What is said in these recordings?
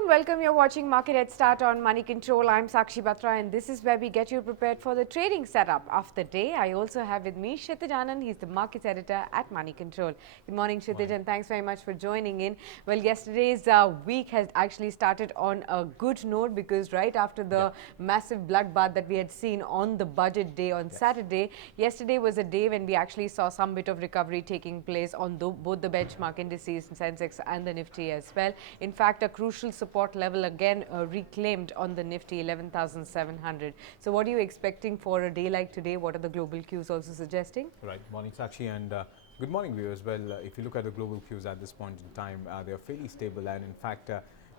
afternoon. Welcome. You're watching Market Headstart on Moneycontrol. I'm Sakshi Batra, and this is where we get you prepared for the trading setup of the day. I also have with me Kshitij Anand. He's the markets editor at Moneycontrol. Good morning, Kshitij, and thanks very much for joining in. Well, yesterday's week has actually started on a good note because right after the massive bloodbath that we had seen on the budget day on Saturday, yesterday was a day when we actually saw some bit of recovery taking place on both the benchmark indices, Sensex and the Nifty as well. In fact, a crucial support level again reclaimed on the Nifty, 11,700. So what are you expecting for a day like today? What are the global cues also suggesting? Right. Morning, Sakshi, and good morning, viewers. Well, if you look at the global cues at this point in time, they are fairly stable, and in fact,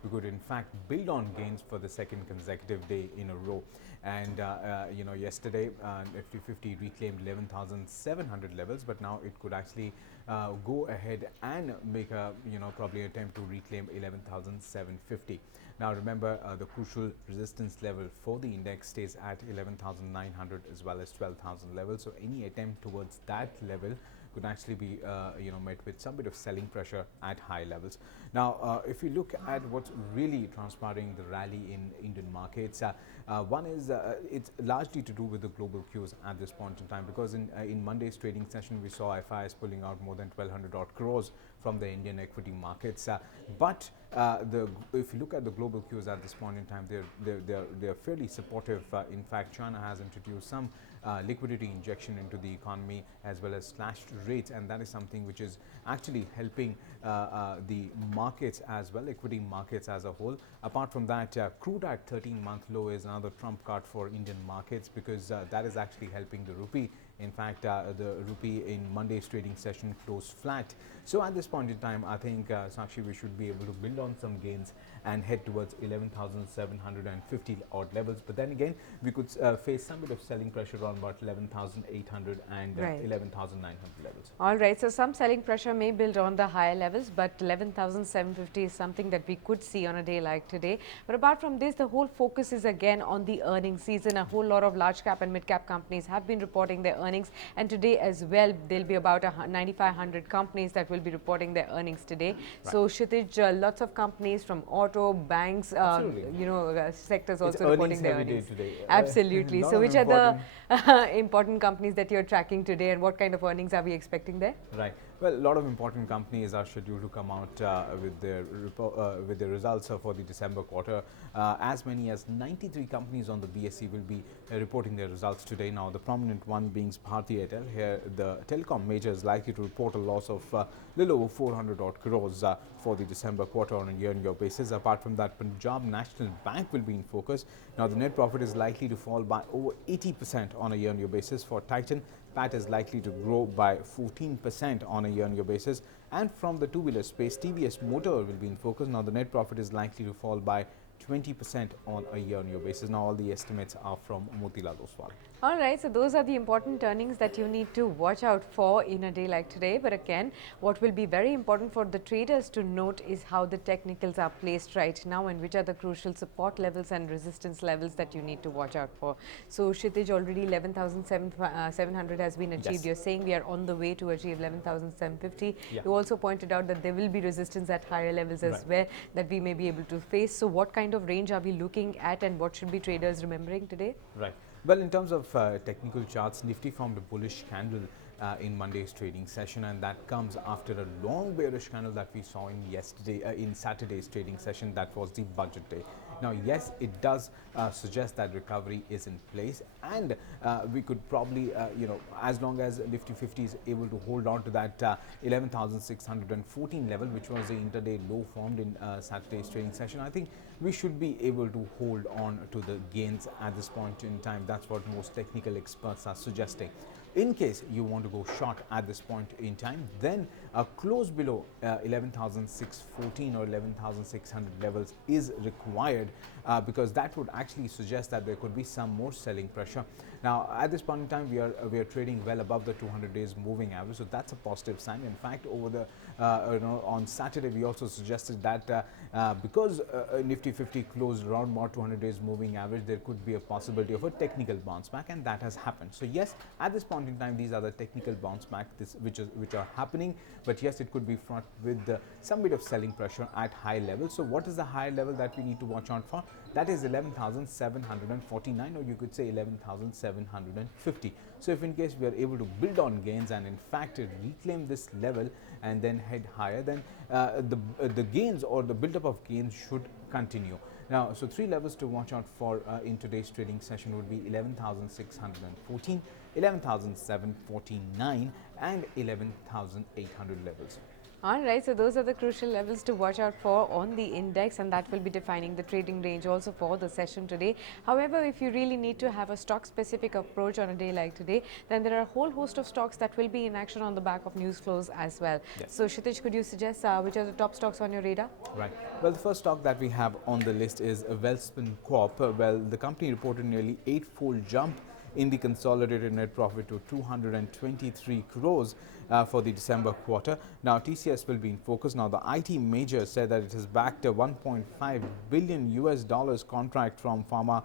we could in fact build on gains for the second consecutive day in a row. And yesterday Nifty 50 reclaimed 11,700 levels, but now it could actually go ahead and make a probably attempt to reclaim 11,750. Now remember, the crucial resistance level for the index stays at 11,900 as well as 12,000 levels. So any attempt towards that level could actually be met with some bit of selling pressure at high levels. Now, if you look at what's really transpiring the rally in Indian markets, one is it's largely to do with the global cues at this point in time, because in Monday's trading session we saw FIs pulling out more than 1,200 odd crores from the Indian equity markets. But if you look at the global cues at this point in time, they're fairly supportive. In fact, China has introduced some liquidity injection into the economy as well as slashed rates, and that is something which is actually helping the markets as well, equity markets as a whole. Apart from that, crude at 13-month low is another trump card for Indian markets, because that is actually helping the rupee. In fact, the rupee in Monday's trading session closed flat. So at this point in time, I think, Sakshi, we should be able to build on some gains and head towards 11,750 odd levels. But then again, we could face some bit of selling pressure on about 11,800 and 11,900 levels. All right. So some selling pressure may build on the higher levels, but 11,750 is something that we could see on a day like today. But apart from this, the whole focus is again on the earnings season. A whole lot of large cap and mid cap companies have been reporting their earnings, and today as well there'll be about 9,500 companies that will be reporting their earnings today. Right. So Kshitij, lots of companies from auto, banks, sectors also reporting their earnings today. Absolutely. So which are the important companies that you're tracking today, and what kind of earnings are we expecting there? Right. Well, a lot of important companies are scheduled to come out with their results for the December quarter. As many as 93 companies on the BSE will be reporting their results today. Now, the prominent one being Bharti Airtel. Here, the telecom major is likely to report a loss of little over 400 odd crores for the December quarter on a year-on-year basis. Apart from that, Punjab National Bank will be in focus. Now, the net profit is likely to fall by over 80% on a year-on-year basis. For Titan, PAT is likely to grow by 14% on a year-on-year basis. And from the two-wheeler space, TVS Motor will be in focus. Now, the net profit is likely to fall by 20% on a year-on-year basis. Now, all the estimates are from Motilal Oswal. All right, so those are the important earnings that you need to watch out for in a day like today. But again, what will be very important for the traders to note is how the technicals are placed right now and which are the crucial support levels and resistance levels that you need to watch out for. So Kshitij, already 11,700 has been achieved. Yes. You're saying we are on the way to achieve 11,750. Yeah. You also pointed out that there will be resistance at higher levels as well that we may be able to face. So what kind of range are we looking at, and what should be traders remembering today? Right. Well, in terms of technical charts, Nifty formed a bullish candle in Monday's trading session, and that comes after a long bearish candle that we saw in Saturday's trading session. That was the budget day. Now, yes, it does suggest that recovery is in place, and we could probably, as long as Nifty 50 is able to hold on to that 11,614 level, which was the intraday low formed in Saturday's trading session, I think we should be able to hold on to the gains at this point in time. That's what most technical experts are suggesting. In case you want to go short at this point in time, then a close below 11,614 or 11,600 levels is required, because that would actually suggest that there could be some more selling pressure. Now, at this point in time, we are trading well above the 200 days moving average, so that's a positive sign. In fact, over the on Saturday, we also suggested that because Nifty 50 closed around more 200 days moving average, there could be a possibility of a technical bounce back, and that has happened. So yes, at this point in time, these are the technical bounce back which are happening, but yes, it could be fraught with some bit of selling pressure at high levels. So what is the high level that we need to watch out for? That is 11,749, or you could say 11,750. So if in case we are able to build on gains and in fact reclaim this level and then head higher, then the gains or the build up of gains should continue. Now, so three levels to watch out for in today's trading session would be 11,614, 11,749 and 11,800 levels. All right, so those are the crucial levels to watch out for on the index, and that will be defining the trading range also for the session today. However, if you really need to have a stock specific approach on a day like today, then there are a whole host of stocks that will be in action on the back of news flows as well. Yes. So Kshitij, could you suggest which are the top stocks on your radar? Right. Well, the first stock that we have on the list is Wellspun Corp. Well, the company reported nearly 8-fold jump in the consolidated net profit to 223 crores for the December quarter. Now, TCS will be in focus. Now, the IT major said that it has backed a $1.5 billion US contract from pharma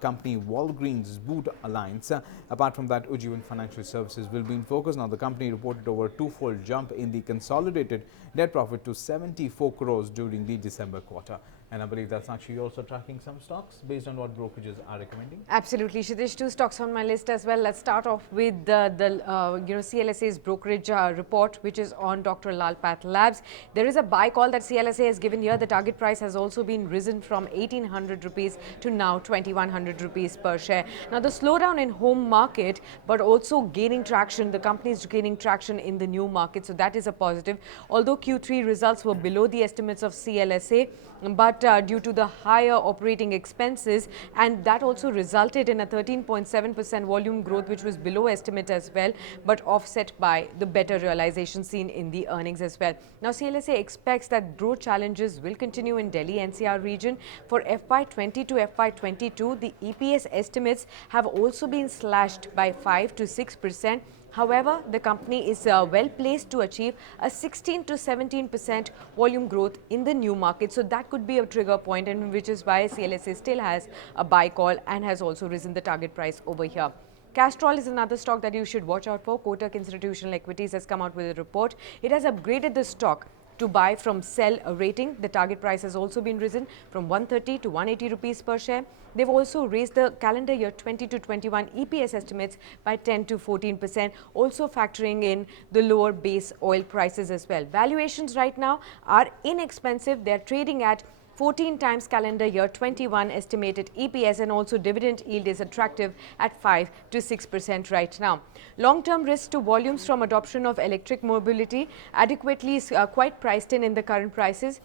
company Walgreens Boots Alliance. Apart from that, Ujjivan Financial Services will be in focus. Now, the company reported over 2-fold jump in the consolidated net profit to 74 crores during the December quarter. And I believe that's actually also tracking some stocks based on what brokerages are recommending. Absolutely, Kshitij. Two stocks on my list as well. Let's start off with the CLSA's brokerage report, which is on Dr. Lal Path Labs. There is a buy call that CLSA has given here. The target price has also been risen from 1,800 rupees to now 2,100 rupees per share. Now, the slowdown in home market, but also gaining traction. The company is gaining traction in the new market, so that is a positive. Although Q3 results were below the estimates of CLSA, but due to the higher operating expenses, and that also resulted in a 13.7% volume growth, which was below estimate as well, but offset by the better realization seen in the earnings as well. Now, CLSA expects that growth challenges will continue in Delhi NCR region. For FY20 to FY22, the EPS estimates have also been slashed by 5 to 6%. However, the company is well placed to achieve a 16 to 17% volume growth in the new market. So that could be a trigger point, and which is why CLSA still has a buy call and has also risen the target price over here. Castrol is another stock that you should watch out for. Kotak Institutional Equities has come out with a report. It has upgraded the stock to buy from sell rating. The target price has also been risen from 130 to 180 rupees per share. They've also raised the calendar year 20 to 21 EPS estimates by 10 to 14%, also factoring in the lower base oil prices as well. Valuations right now are inexpensive. They're trading at 14 times calendar year 21 estimated EPS, and also dividend yield is attractive at 5 to 6% right now. Long-term risk to volumes from adoption of electric mobility adequately is quite priced in the current prices.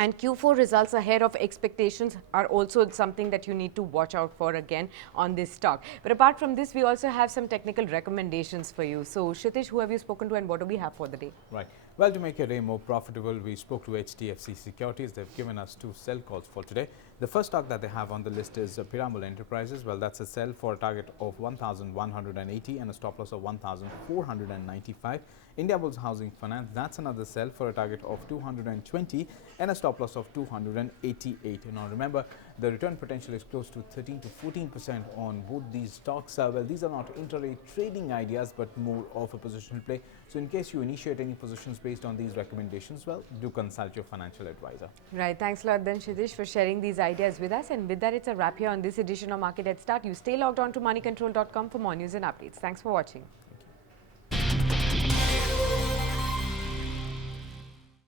And Q4 results ahead of expectations are also something that you need to watch out for again on this stock. But apart from this, we also have some technical recommendations for you. So, Kshitij, who have you spoken to and what do we have for the day? Right. Well, to make your day more profitable, we spoke to HDFC Securities. They've given us 2 sell calls for today. The first stock that they have on the list is Piramal Enterprises. Well, that's a sell for a target of 1,180 and a stop loss of 1,495. Indiabulls Housing Finance, that's another sell for a target of 220 and a stop loss of 288. Now, remember, the return potential is close to 13 to 14% on both these stocks. Well, these are not intraday trading ideas, but more of a positional play. So, in case you initiate any positions based on these recommendations, well, do consult your financial advisor. Right. Thanks a lot then, Kshitij, for sharing these ideas with us. And with that, it's a wrap here on this edition of Market Head Start. You stay logged on to moneycontrol.com for more news and updates. Thanks for watching.